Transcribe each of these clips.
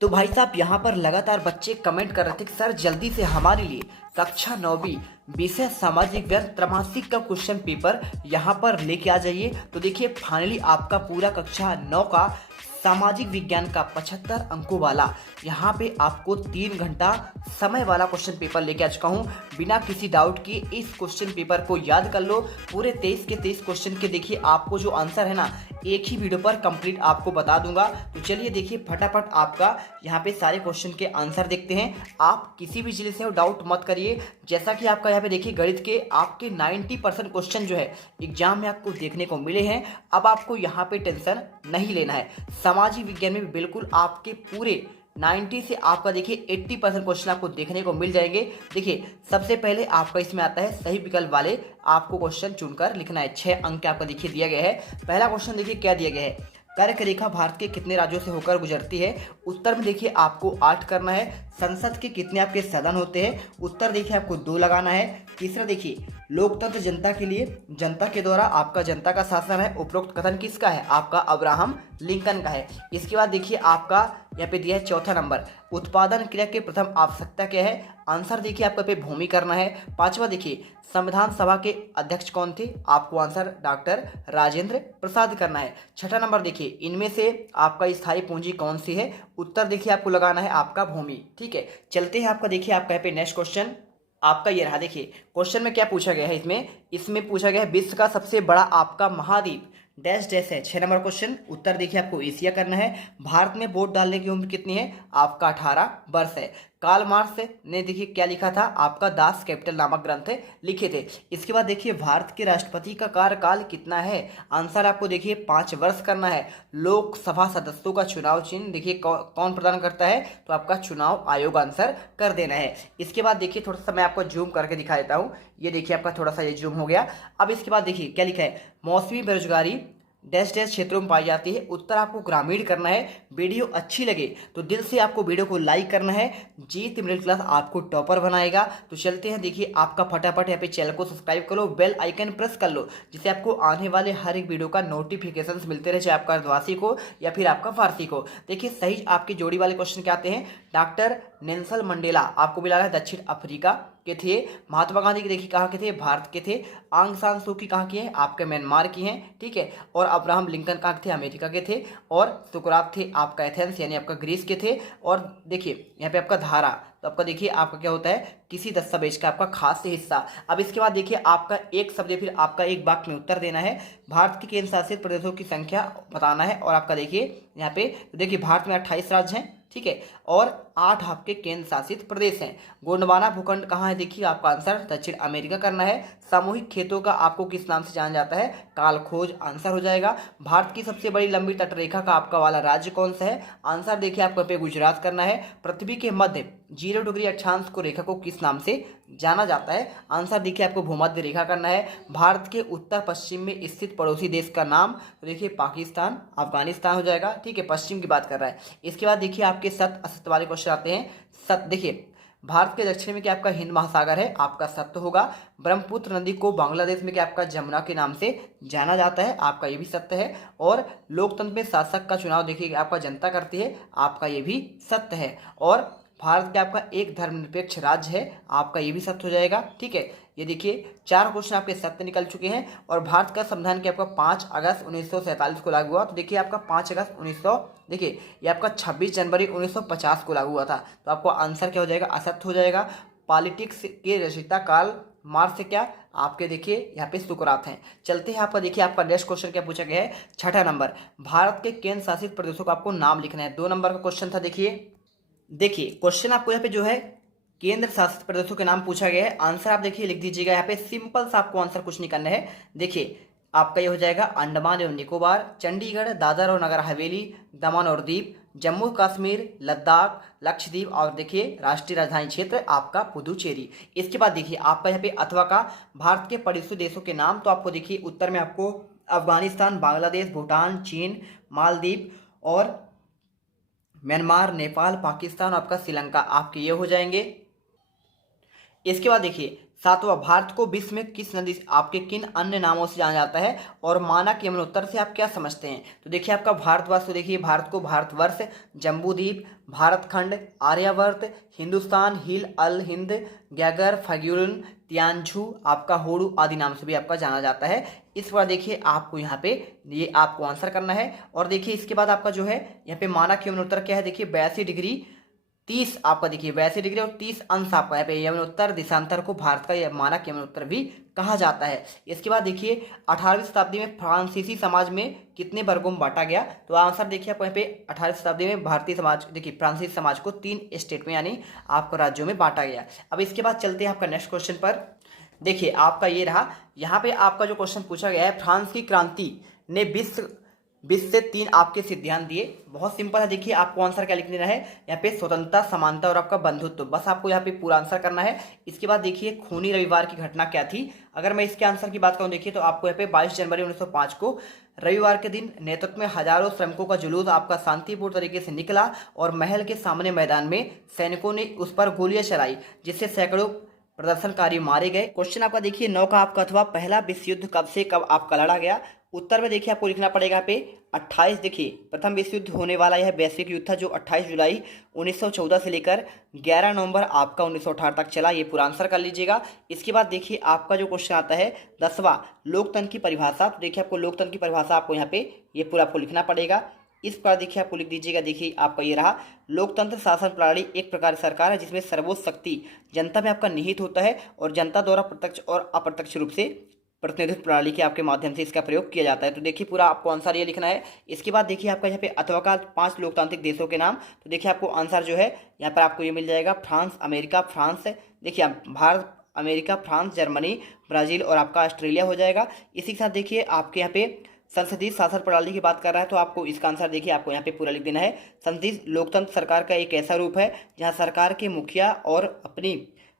तो भाई साहब यहाँ पर लगातार बच्चे कमेंट कर रहे थे कि सर जल्दी से हमारे लिए कक्षा 9वीं विषय सामाजिक व्यस्त त्रैमासिक का क्वेश्चन पेपर यहाँ पर लेके आ जाइए। तो देखिए फाइनली आपका पूरा कक्षा 9 का सामाजिक विज्ञान का 75 अंकों वाला यहाँ पे आपको 3 घंटा समय वाला क्वेश्चन पेपर लेके आ चुका हूँ। बिना किसी डाउट के इस क्वेश्चन पेपर को याद कर लो। पूरे 23 के 23 क्वेश्चन के देखिए आपको जो आंसर है ना एक ही वीडियो पर कंप्लीट आपको बता दूंगा। तो चलिए देखिए फटाफट आपका यहाँ पे सारे क्वेश्चन के आंसर देखते हैं। आप किसी भी चीज़ से हो डाउट मत करिए। जैसा कि आपका यहाँ पे देखिए गणित के आपके 90% क्वेश्चन जो है एग्जाम में आपको देखने को मिले हैं। अब आपको यहाँ पे टेंशन नहीं लेना है। सामाजिक विज्ञान में भी बिल्कुल आपके पूरे 90 से आपका देखिए 80% क्वेश्चन आपको देखने को मिल जाएंगे। देखिए सबसे पहले आपका इसमें आता है सही विकल्प वाले आपको क्वेश्चन चुनकर लिखना है। 6 अंक आपका देखिए दिया गया है। पहला क्वेश्चन देखिए क्या दिया गया है, कर्क रेखा भारत के कितने राज्यों से होकर गुजरती है। उत्तर में देखिए आपको 8 करना है। संसद के कितने आपके सदन होते हैं, उत्तर देखिए आपको 2 लगाना है। तीसरा देखिए लोकतंत्र जनता के लिए जनता के द्वारा आपका जनता का शासन है। उपरोक्त कथन किसका है, आपका अब्राहम लिंकन का है। इसके बाद देखिए आपका यहाँ पे दिया है चौथा नंबर, उत्पादन क्रिया की प्रथम आवश्यकता क्या है। आंसर देखिए आपका पे भूमि करना है। पांचवा देखिए संविधान सभा के अध्यक्ष कौन थे, आपको आंसर डॉक्टर राजेंद्र प्रसाद करना है। छठा नंबर देखिए इनमें से आपका स्थायी पूंजी कौन सी है, उत्तर देखिए आपको लगाना है आपका भूमि। ठीक है चलते हैं आपका देखिए आपका यहाँ पे नेक्स्ट क्वेश्चन आपका ये रहा। देखिए क्वेश्चन में क्या पूछा गया है, इसमें पूछा गया है विश्व का सबसे बड़ा आपका महाद्वीप डैश डैश है। 6 नंबर क्वेश्चन, उत्तर देखिए आपको एशिया करना है। भारत में वोट डालने की उम्र कितनी है, आपका 18 वर्ष है। कार्ल मार्क्स ने देखिए क्या लिखा था, आपका दास कैपिटल नामक ग्रंथ लिखे थे। इसके बाद देखिए भारत के राष्ट्रपति का कार्यकाल कितना है, आंसर आपको देखिए 5 वर्ष करना है। लोकसभा सदस्यों का चुनाव चिन्ह देखिए कौन प्रदान करता है, तो आपका चुनाव आयोग आंसर कर देना है। इसके बाद देखिए थोड़ा सा मैं आपको जूम करके दिखा देता हूँ। ये देखिए आपका थोड़ा सा ये जूम हो गया। अब इसके बाद देखिए क्या लिखा है, मौसमी बेरोजगारी डैश डैश क्षेत्रों में पाई जाती है। उत्तर आपको ग्रामीण करना है। वीडियो अच्छी लगे तो दिल से आपको वीडियो को लाइक करना है। जीत मिडिल क्लास आपको टॉपर बनाएगा। तो चलते हैं देखिए आपका फटाफट यहाँ पे चैनल को सब्सक्राइब करो, बेल आइकन प्रेस कर लो, जिससे आपको आने वाले हर एक वीडियो का नोटिफिकेशन मिलते रहे, चाहे आपका अर्धवासी को या फिर आपका फारसी को। देखिए सही आपके जोड़ी वाले क्वेश्चन क्या आते हैं, डॉक्टर नेल्सन मंडेला आपको मिला है दक्षिण अफ्रीका के थे। महात्मा गांधी के देखिए कहाँ के थे, भारत के थे। आंग सान सू की कहाँ की है, आपके म्यांमार की हैं। ठीक है और अब्राहम लिंकन कहाँ के थे, अमेरिका के थे। और सुकरात थे आपका एथेंस यानी आपका ग्रीस के थे। और देखिए यहाँ पे आपका धारा, तो आपका देखिए आपका क्या होता है, किसी दस्तावेज का आपका खास हिस्सा। अब इसके बाद देखिए आपका एक शब्द फिर आपका एक वाक्य में उत्तर देना है। भारत के केंद्र शासित प्रदेशों की संख्या बताना है। और आपका देखिए यहाँ पे देखिए भारत में 28 राज्य हैं। ठीक है और 8 आपके केंद्र शासित प्रदेश हैं। गोंडवाना भूखंड कहाँ है, देखिए आपका आंसर दक्षिण अमेरिका करना है। सामूहिक खेतों का आपको किस नाम से जाना जाता है, कालखोज आंसर हो जाएगा। भारत की सबसे बड़ी लंबी तटरेखा का आपका वाला राज्य कौन सा है, आंसर देखिए आपको पे गुजरात करना है। पृथ्वी के मध्य 0 डिग्री अक्षांश को रेखा को किस नाम से जाना जाता है, आंसर देखिए आपको भूमध्य रेखा करना है। भारत के उत्तर पश्चिम में स्थित पड़ोसी देश का नाम, तो देखिए पाकिस्तान अफगानिस्तान हो जाएगा। ठीक है पश्चिम की बात कर रहा है। इसके बाद देखिए आपके सत्य असत्य वाले क्वेश्चन आते हैं। सत्य देखिए भारत के दक्षिण में क्या आपका हिंद महासागर है, आपका सत्य होगा। ब्रह्मपुत्र नदी को बांग्लादेश में क्या आपका जमुना के नाम से जाना जाता है, आपका ये भी सत्य है। और लोकतंत्र में शासक का चुनाव देखिए आपका जनता करती है, आपका ये भी सत्य है। और भारत के आपका एक धर्मनिरपेक्ष राज्य है, आपका ये भी सत्य हो जाएगा। ठीक है ये देखिए 4 क्वेश्चन आपके सत्य निकल चुके हैं। और भारत का संविधान क्या आपका 5 अगस्त 1947 को लागू हुआ, तो देखिए आपका 5 अगस्त 1900 देखिए ये आपका 26 जनवरी 1950 को लागू हुआ था। तो आपको आंसर क्या हो जाएगा, असत्य हो जाएगा। पॉलिटिक्स के रचयिता कार्ल मार्क्स से क्या आपके देखिए यहाँ पे सुकरात हैं। चलते हैं आपका देखिए आपका नेक्स्ट क्वेश्चन क्या पूछा गया है, 6ठा नंबर, भारत के केंद्र शासित प्रदेशों का आपको नाम लिखना है। 2 नंबर का क्वेश्चन था। देखिए क्वेश्चन आपको यहाँ पे जो है केंद्र शासित प्रदेशों के नाम पूछा गया है। आंसर आप देखिए लिख दीजिएगा यहाँ पे, सिंपल सा आपको आंसर कुछ नहीं करना है। देखिए आपका ये हो जाएगा अंडमान एवं निकोबार, चंडीगढ़, दादर और नगर हवेली, दमन और दीप, जम्मू कश्मीर, लद्दाख, लक्षद्वीप और देखिए राष्ट्रीय राजधानी क्षेत्र आपका पुदुचेरी। इसके बाद देखिए आपका यहाँ पे अथवा का भारत के पड़ोसी देशों के नाम, तो आपको देखिए उत्तर में आपको अफगानिस्तान, बांग्लादेश, भूटान, चीन, मालदीव और म्यांमार, नेपाल, पाकिस्तान, आपका श्रीलंका आपके ये हो जाएंगे। इसके बाद देखिए सातवां, भारत को विश्व में किस नदी से आपके किन अन्य नामों से जाना जाता है? और मानक यमुनोत्तर से आप क्या समझते हैं? तो देखिए आपका भारतवर्ष, तो देखिए भारत को भारतवर्ष, जम्बूद्वीप, भारतखंड, आर्यावर्त, हिंदुस्तान, हिल, अल हिंद, गैगर, फग्यूलन, तियानछू, आपका होड़ू आदि नाम से भी आपका जाना जाता है। इस बार देखिए आपको यहाँ पे ये आपको आंसर करना है। और देखिए इसके बाद आपका जो है यहाँ पे मानक यमुनोत्तर क्या है? देखिए 82 डिग्री 30 आपका देखिए 82 डिग्री और 30 अंश आपका यहाँ पे यमुनोत्तर दिशांतर को भारत का यह मानक यमुनोत्तर भी कहा जाता है। इसके बाद देखिए 18वीं शताब्दी में फ्रांसीसी समाज में कितने वर्गों में बांटा गया? तो आंसर देखिए आपको यहाँ पे 18वीं शताब्दी में भारतीय समाज देखिए फ्रांसीसी समाज को 3 स्टेट में यानी आपको राज्यों में बांटा गया। अब इसके बाद चलते हैं आपका नेक्स्ट क्वेश्चन पर। देखिए आपका ये रहा, यहाँ पे आपका जो क्वेश्चन पूछा गया है, फ्रांस की क्रांति ने विश्व से 3 आपके सिद्धांत दिए। बहुत सिंपल है, देखिए आपको आंसर क्या लिख देना है यहाँ पे, स्वतंत्रता, समानता और आपका बंधुत्व, बस आपको यहाँ पे पूरा आंसर करना है। इसके बाद देखिए खूनी रविवार की घटना क्या थी? अगर मैं इसके आंसर की बात करूँ देखिए तो आपको यहाँ पे 22 जनवरी 1905 को रविवार के दिन नेतृत्व में हजारों श्रमिकों का जुलूस आपका शांतिपूर्ण तरीके से निकला और महल के सामने मैदान में सैनिकों ने उस पर गोलियां चलाई, जिससे सैकड़ों प्रदर्शनकारी मारे गए। क्वेश्चन आपका देखिए 9 का आपका अथवा पहला विश्व युद्ध कब से कब आपका लड़ा गया? उत्तर में देखिए आपको लिखना पड़ेगा यहाँ पे 28। देखिए प्रथम विश्व युद्ध होने वाला यह वैश्विक युद्ध था जो 28 जुलाई 1914 से लेकर 11 नवंबर आपका 1918 तक चला। ये पूरा आंसर कर लीजिएगा। इसके बाद देखिए आपका जो क्वेश्चन आता है 10वां, लोकतंत्र की परिभाषा। तो देखिए आपको लोकतंत्र की परिभाषा आपको यहाँ पे ये पूरा आपको लिखना पड़ेगा। इस पर देखिए आपको लिख दीजिएगा। देखिए आपका ये रहा, लोकतंत्र शासन प्रणाली एक प्रकार की सरकार है जिसमें सर्वोच्च शक्ति जनता में आपका निहित होता है और जनता द्वारा प्रत्यक्ष और अप्रत्यक्ष रूप से प्रतिनिधित्व प्रणाली के आपके माध्यम से इसका प्रयोग किया जाता है। तो देखिए पूरा आपको आंसर ये लिखना है। इसके बाद देखिए आपका यहाँ पे अथवा का 5 लोकतांत्रिक देशों के नाम। तो देखिए आपको आंसर जो है यहाँ पर आपको ये मिल जाएगा, फ्रांस, अमेरिका, फ्रांस, देखिए Bharat, America, France, Germany, Brazil और आपका ऑस्ट्रेलिया हो जाएगा। इसी के साथ देखिए आपके यहाँ पे संसदीय शासन प्रणाली की बात कर रहा है तो आपको इसका आंसर देखिए आपको यहाँ पे पूरा लिख देना है। संसदीय लोकतंत्र सरकार का एक ऐसा रूप है जहाँ सरकार के मुखिया और अपनी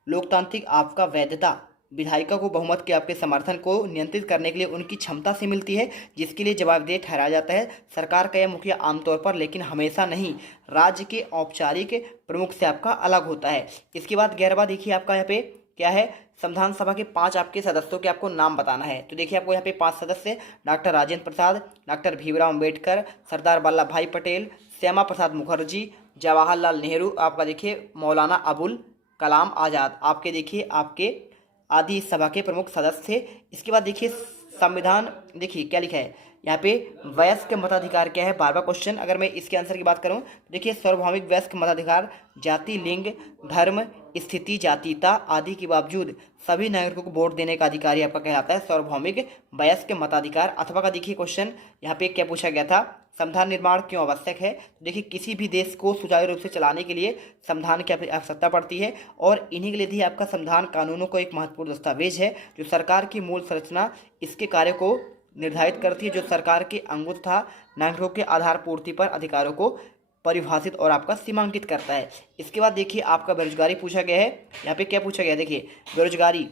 लोकतांत्रिक आपका वैधता विधायिका को बहुमत के आपके समर्थन को नियंत्रित करने के लिए उनकी क्षमता से मिलती है, जिसके लिए जवाबदेह ठहराया जाता है। सरकार का यह मुखिया आमतौर पर लेकिन हमेशा नहीं राज्य के औपचारिक प्रमुख से आपका अलग होता है। इसके बाद 11वां देखिए आपका यहाँ पे क्या है, संविधान सभा के 5 आपके सदस्यों के आपको नाम बताना है। तो देखिए आपको यहाँ पे 5 सदस्य, डॉक्टर राजेंद्र प्रसाद, डॉक्टर भीमराव अम्बेडकर, सरदार वल्लभ भाई पटेल, श्यामा प्रसाद मुखर्जी, जवाहरलाल नेहरू, आपका देखिए मौलाना अबुल कलाम आज़ाद, आपके देखिए आपके आदि इस सभा के प्रमुख सदस्य थे। इसके बाद देखिए संविधान, देखिए क्या लिखा है यहाँ पे, वयस्क मताधिकार क्या है? 12वां क्वेश्चन। अगर मैं इसके आंसर की बात करूँ तो देखिए सार्वभौमिक वयस्क मताधिकार जाति, लिंग, धर्म, स्थिति, जातीयता आदि के बावजूद सभी नागरिकों को वोट देने का अधिकारी आपका कहलाता है सार्वभौमिक वयस्क मताधिकार। अथवा का देखिए क्वेश्चन यहाँ पे क्या पूछा गया था, संविधान निर्माण क्यों आवश्यक है? तो देखिए किसी भी देश को सुचारू रूप से चलाने के लिए संविधान की आवश्यकता पड़ती है और इन्हीं के लिए भी आपका संविधान कानूनों को एक महत्वपूर्ण दस्तावेज है जो सरकार की मूल संरचना इसके कार्य को निर्धारित करती है, जो सरकार के अंगों तथा नागरिकों के आधार पूर्ति पर अधिकारों को परिभाषित और आपका सीमांकित करता है। इसके बाद देखिए आपका बेरोजगारी पूछा गया है। यहाँ पे क्या पूछा गया है देखिए, बेरोजगारी,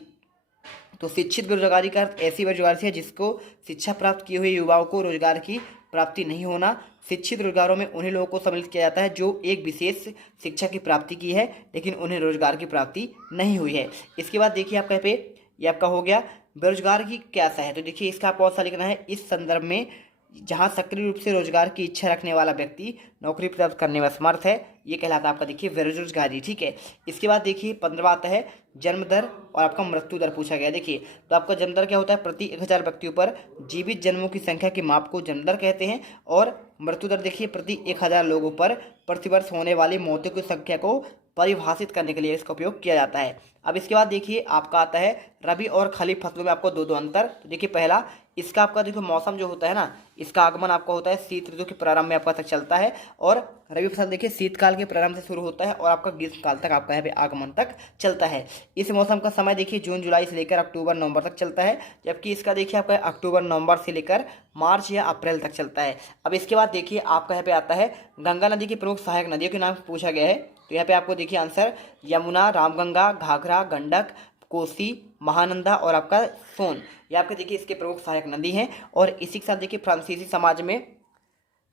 तो शिक्षित बेरोजगारी का अर्थ ऐसी बेरोजगारी है जिसको शिक्षा प्राप्त किए हुए युवाओं को रोजगार की प्राप्ति नहीं होना। शिक्षित रोजगारों में उन्हीं लोगों को सम्मिलित किया जाता है जो एक विशेष शिक्षा की प्राप्ति की है लेकिन उन्हें रोजगार की प्राप्ति नहीं हुई है। इसके बाद देखिए आपका यहाँ पे ये आपका हो गया बेरोजगार की कैसा है। तो देखिए इसका कौन सा लिखना है, इस संदर्भ में जहां सक्रिय रूप से रोजगार की इच्छा रखने वाला व्यक्ति नौकरी प्राप्त करने में समर्थ है, ये कहलाता है आपका देखिए बेरोजगारी। ठीक है। इसके बाद देखिए 15वां आता है जन्म दर और आपका मृत्यु दर पूछा गया। देखिए तो आपका जन्म दर क्या होता है, प्रति 1000 व्यक्तियों पर जीवित जन्मों की संख्या के माप को जन्म दर कहते हैं और मृत्यु दर देखिए प्रति 1000 लोगों पर प्रतिवर्ष होने वाली मौतों की संख्या को परिभाषित करने के लिए इसका उपयोग किया जाता है। अब इसके बाद देखिए आपका आता है रबी और खरीफ फसलों में आपको दो अंतर। तो देखिए पहला, इसका आपका देखो मौसम जो होता है ना, इसका आगमन आपका होता है शीत ऋतु के प्रारंभ में आपका तक चलता है और रबी फसल देखिए शीतकाल के प्रारंभ से शुरू होता है और आपका ग्रीष्मकाल तक आपका यहाँ पे आगमन तक चलता है। इस मौसम का समय देखिए जून जुलाई से लेकर अक्टूबर नवंबर तक चलता है, जबकि इसका देखिए आपका अक्टूबर नवंबर से लेकर मार्च या अप्रैल तक चलता है। अब इसके बाद देखिए आपका यहाँ पे आता है गंगा नदी की प्रमुख सहायक नदियों के नाम पूछा गया है। तो यहाँ पे आपको देखिए आंसर यमुना, रामगंगा, घाघरा, गंडक, कोसी, महानंदा और आपका सोन, ये आपके देखिए इसके प्रमुख सहायक नदी हैं। और इसी के साथ देखिए फ्रांसीसी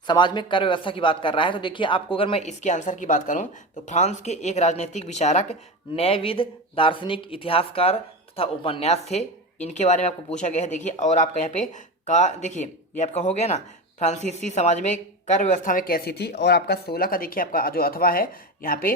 समाज में कर व्यवस्था की बात कर रहा है। तो देखिए आपको अगर मैं इसके आंसर की बात करूं तो फ्रांस के एक राजनीतिक विचारक, न्यायविद, दार्शनिक, इतिहासकार तथा उपन्यास थे, इनके बारे में आपको पूछा गया है। देखिए और आपका यहाँ पे का देखिए ये आपका हो गया ना, फ्रांसीसी समाज में कर व्यवस्था में कैसी थी। और आपका 16 का देखिए आपका जो अथवा है यहाँ पे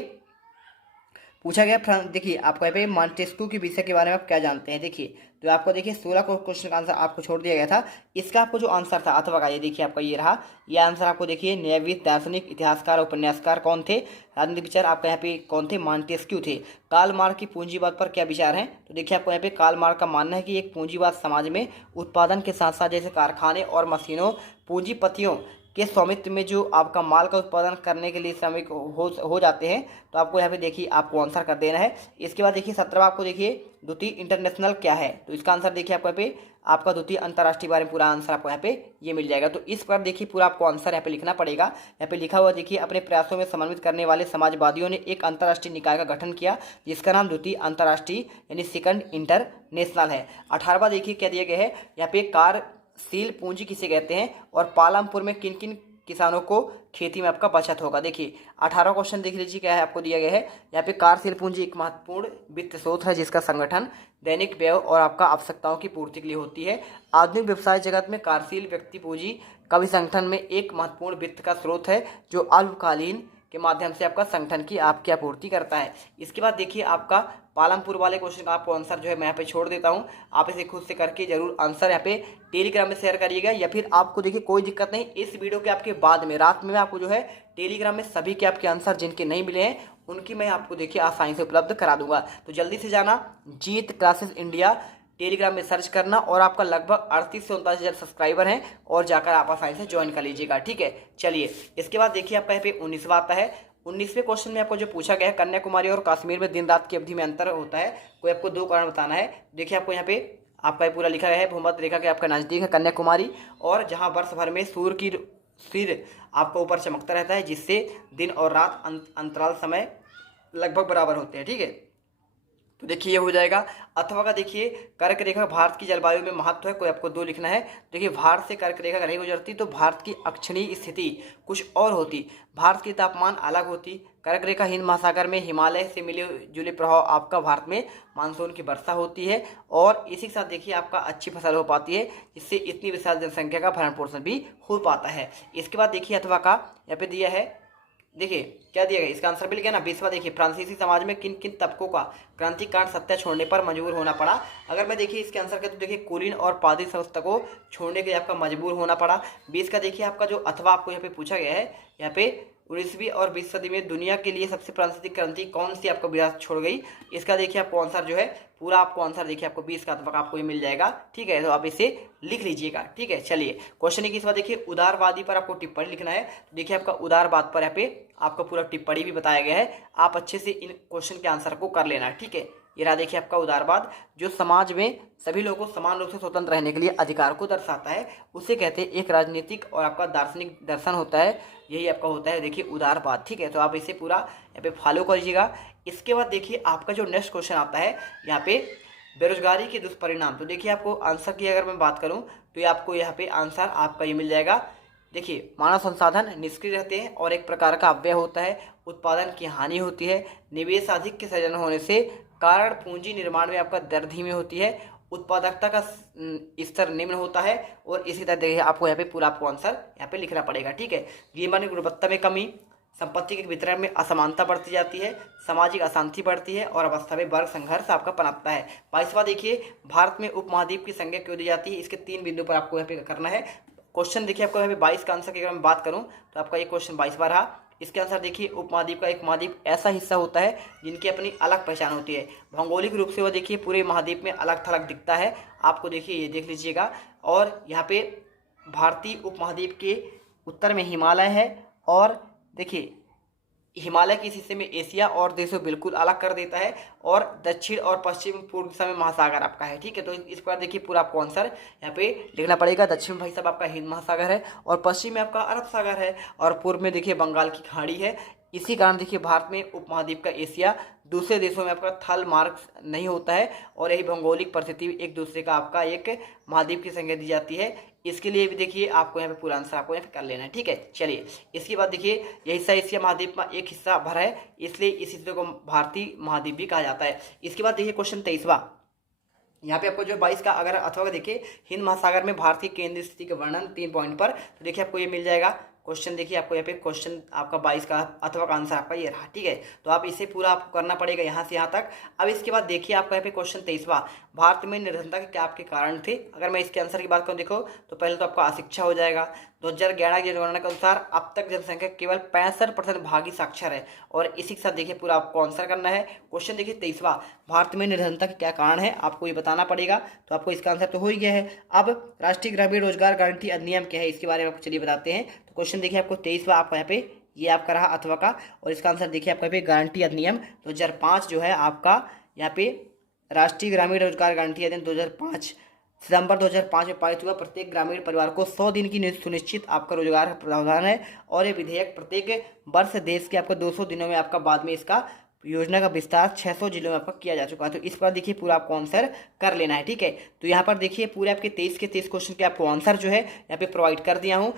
पूछा गया। देखिए आपको यहाँ पे मॉन्टेस्क्यू के विषय के बारे में आप क्या जानते हैं। देखिए तो आपको देखिए 16 को क्वेश्चन का आंसर आपको छोड़ दिया गया था। इसका आपको जो आंसर था अथवा का, ये देखिए आपका ये रहा। ये आंसर आपको देखिए न्यायविद, दार्शनिक, इतिहासकार, उपन्यासकार कौन थे, राजनीतिक विचार आपका यहाँ पे कौन थे, मॉन्टेस्क्यू थे। कार्ल मार्क्स की पूंजीवाद पर क्या विचार हैं। तो देखिए आपको यहाँ पे कार्ल मार्क्स का मानना है कि एक पूंजीवाद समाज में उत्पादन के साथ साथ जैसे कारखाने और मशीनों पूंजीपतियों के स्वामित्व में जो आपका माल का उत्पादन करने के लिए श्रमिक हो जाते हैं। तो आपको यहाँ पे देखिए आपको आंसर कर देना है। इसके बाद देखिए 17 आपको देखिए द्वितीय इंटरनेशनल क्या है। तो इसका आंसर देखिए आपको यहाँ पे आपका द्वितीय अंतर्राष्ट्रीय बारे में पूरा आंसर आपको यहाँ पे ये मिल जाएगा। तो इस पर देखिए पूरा आपको आंसर यहाँ पे लिखना पड़ेगा। यहाँ पे लिखा हुआ देखिए, अपने प्रयासों में समन्वित करने वाले समाजवादियों ने एक अंतर्राष्ट्रीय निकाय का गठन किया जिसका नाम द्वितीय अंतर्राष्ट्रीय यानी सेकंड इंटरनेशनल है। 18वां देखिए क्या दिया गया है यहाँ पे, कार्यशील पूंजी किसे कहते हैं और पालमपुर में किन किन किसानों को खेती में आपका बचत होगा। देखिए 18वां क्वेश्चन देख लीजिए क्या है आपको दिया गया है यहाँ पे, कार्यशील पूंजी एक महत्वपूर्ण वित्त स्रोत है जिसका संगठन दैनिक व्यय और आपका आवश्यकताओं की पूर्ति के लिए होती है। आधुनिक व्यवसाय जगत में कार्यशील व्यक्ति पूंजी का भी संगठन में एक महत्वपूर्ण वित्त का स्रोत है जो अल्पकालीन के माध्यम से आपका संगठन की आपकी आपूर्ति करता है। इसके बाद देखिए आपका पालमपुर वाले क्वेश्चन का आपको आंसर जो है मैं यहाँ पे छोड़ देता हूँ, आप इसे खुद से करके जरूर आंसर यहाँ पे टेलीग्राम में शेयर करिएगा, या फिर आपको देखिए कोई दिक्कत नहीं, इस वीडियो के आपके बाद में रात में आपको जो है टेलीग्राम में सभी के आपके आंसर जिनके नहीं मिले हैं उनकी मैं आपको देखिए आसानी से उपलब्ध करा दूंगा। तो जल्दी से जाना जीत क्लासेस इंडिया टेलीग्राम में सर्च करना, और आपका लगभग 38 से 39 हज़ार सब्सक्राइबर हैं और जाकर आप आसानी से ज्वाइन कर लीजिएगा। ठीक है, चलिए इसके बाद देखिए आपका यहाँ पे 19वां आता है। 19वें क्वेश्चन में आपको जो पूछा गया है, कन्याकुमारी और कश्मीर में दिन रात की अवधि में अंतर होता है, कोई आपको 2 कारण बताना है। देखिए आपको यहाँ पे आपका ये पूरा लिखा गया है, भूमध्य रेखा के आपका नज़दीक है कन्याकुमारी, और जहाँ वर्ष भर में सूर्य की सिर आपका ऊपर चमकता रहता है जिससे दिन और रात अंतराल समय लगभग बराबर होते हैं। ठीक है, तो देखिए ये हो जाएगा। अथवा का देखिए, कर्क रेखा भारत की जलवायु में महत्व है, कोई आपको 2 लिखना है। देखिए भारत से कर्क रेखा नहीं गुजरती तो भारत की अक्षणीय स्थिति कुछ और होती, भारत की तापमान अलग होती। कर्क रेखा हिंद महासागर में हिमालय से मिले जुले प्रभाव आपका भारत में मानसून की वर्षा होती है, और इसी के साथ देखिए आपका अच्छी फसल हो पाती है जिससे इतनी विशाल जनसंख्या का भरण पोषण भी हो पाता है। इसके बाद देखिए अथवा का यहाँ पे दिया है, देखिए क्या दिया गया, इसका आंसर भी लिखा ना 20वां। देखिए फ्रांसीसी समाज में किन किन तबकों का क्रांतिकारण सत्ता छोड़ने पर मजबूर होना पड़ा। अगर मैं देखिए इसके आंसर के तो देखिए कुलीन और पादरी संस्था को छोड़ने के लिए आपका मजबूर होना पड़ा। 20 का देखिए आपका जो अथवा आपको यहाँ पे पूछा गया है, यहाँ पे 19वीं और 20वीं सदी में दुनिया के लिए सबसे प्रांतीय क्रांति कौन सी आपको विरासत छोड़ गई। इसका देखिए आपको आंसर जो है पूरा आपको आंसर देखिए आपको 20 का अथवा आपको ये मिल जाएगा। ठीक है, तो आप इसे लिख लीजिएगा। ठीक है, चलिए क्वेश्चन 21 बार देखिए, उदारवादी पर आपको टिप्पणी लिखना है। तो देखिए आपका उदारवाद पर यहाँ पे आपको पूरा टिप्पणी भी बताया गया है, आप अच्छे से इन क्वेश्चन के आंसर को कर लेना। ठीक है, ये रहा देखिए आपका उदारवाद, जो समाज में सभी लोगों को समान रूप से स्वतंत्र रहने के लिए अधिकार को दर्शाता है, उसे कहते हैं एक राजनीतिक और आपका दार्शनिक दर्शन होता है, यही आपका होता है देखिए उदारवाद। ठीक है, तो आप इसे पूरा यहाँ पे फॉलो कर लीजिएगा। इसके बाद देखिए आपका जो नेक्स्ट क्वेश्चन आता है यहाँ पे, बेरोजगारी के दुष्परिणाम। तो देखिए आपको आंसर की अगर मैं बात करूँ तो ये आपको यहाँ पे आंसर आपका ये मिल जाएगा। देखिए मानव संसाधन निष्क्रिय रहते हैं और एक प्रकार का अपव्यय होता है, उत्पादन की हानि होती है, निवेश अधिक के सृजन होने से कारण पूंजी निर्माण में आपका दर धीमी होती है, उत्पादकता का स्तर निम्न होता है, और इसी तरह देखिए आपको यहाँ पे पूरा आपको आंसर यहाँ पे लिखना पड़ेगा। ठीक है, जीवन की गुणवत्ता में कमी, संपत्ति के वितरण में असमानता बढ़ती जाती है, सामाजिक अशांति बढ़ती है, और अवस्था में वर्ग संघर्ष आपका पनपता है। 22वां देखिए, भारत में उपमहाद्वीप की संज्ञा क्यों दी जाती है। इसके 3 बिंदु पर आपको यहाँ पे करना है। क्वेश्चन देखिए आपको यहाँ पे 22 का आंसर की अगर मैं बात करूँ तो आपका ये क्वेश्चन 22वां रहा। इसके आंसर देखिए, उपमहाद्वीप का एक महाद्वीप ऐसा हिस्सा होता है जिनकी अपनी अलग पहचान होती है, भौगोलिक रूप से वह देखिए पूरे महाद्वीप में अलग थलग दिखता है। आपको देखिए ये देख लीजिएगा, और यहाँ पे भारतीय उपमहाद्वीप के उत्तर में हिमालय है, और देखिए हिमालय के इस हिस्से में एशिया और देशों बिल्कुल अलग कर देता है, और दक्षिण और पश्चिम पूर्व दिशा में महासागर आपका है। ठीक है, तो इस पर देखिए पूरा आपको आंसर यहाँ पे लिखना पड़ेगा। दक्षिण में भाई साहब आपका हिंद महासागर है, और पश्चिम में आपका अरब सागर है, और पूर्व में देखिए बंगाल की खाड़ी है। इसी कारण देखिए भारत में उपमहाद्वीप का एशिया दूसरे देशों में आपका थल मार्ग नहीं होता है, और यही भौगोलिक परिस्थिति एक दूसरे का आपका एक महाद्वीप की संज्ञा दी जाती है। इसके लिए भी देखिए आपको यहाँ पे पूरा आंसर आपको यहाँ पे कर लेना है। ठीक है, चलिए इसके बाद देखिए यह हिस्सा एशिया महाद्वीप में एक हिस्सा भरा है, इसलिए इस हिस्से को भारतीय महाद्वीप भी कहा जाता है। इसके बाद देखिए क्वेश्चन 23वां, यहाँ पे आपको जो 22 का अगर अथवा देखिए हिंद महासागर में भारतीय केंद्रीय स्थिति का वर्णन 3 पॉइंट पर, तो देखिए आपको ये मिल जाएगा क्वेश्चन। देखिए आपको यहाँ पे क्वेश्चन आपका 22 का अथवा का आंसर आपका ये रहा, ठीक है। तो आप इसे पूरा आपको करना पड़ेगा यहाँ से यहाँ तक। अब इसके बाद देखिए आपका यहाँ पे क्वेश्चन 23वां, भारत में निर्धनता के क्या आपके कारण थे। अगर मैं इसके आंसर की बात करूँ देखो तो पहले तो आपका अशिक्षा हो जाएगा। 2011 की जनगणना के अनुसार अब तक जनसंख्या केवल 65% भागी साक्षर है, और इसी के साथ देखिए पूरा आपको आंसर करना है। क्वेश्चन देखिए 23वां, भारत में निर्धनता के क्या कारण है, आपको ये बताना पड़ेगा। तो आपको इसका आंसर तो हो ही गया है। अब राष्ट्रीय ग्रामीण रोजगार गारंटी अधिनियम क्या है, इसके बारे में आपको चलिए बताते हैं। तो क्वेश्चन देखिए आपको 23वां आपका यहाँ पे ये आपका रहा अथवा का, और इसका आंसर देखिए आपका यहाँ पे गारंटी अधिनियम 2005 जो है आपका यहाँ पे राष्ट्रीय ग्रामीण रोजगार गारंटी अधिनियम 2005 सितंबर 2005 में पारित हुआ। प्रत्येक ग्रामीण परिवार को 100 दिन की सुनिश्चित आपका रोजगार प्रावधान है, और ये विधेयक प्रत्येक वर्ष देश के आपका 200 दिनों में आपका बाद में इसका योजना का विस्तार 600 जिलों में आपका किया जा चुका है। तो इस पर देखिए पूरा आपको आंसर कर लेना है, ठीक है। तो यहाँ पर देखिए पूरे आपके 23 के 23 क्वेश्चन के आपको आंसर जो है यहाँ पे प्रोवाइड कर दिया हूँ।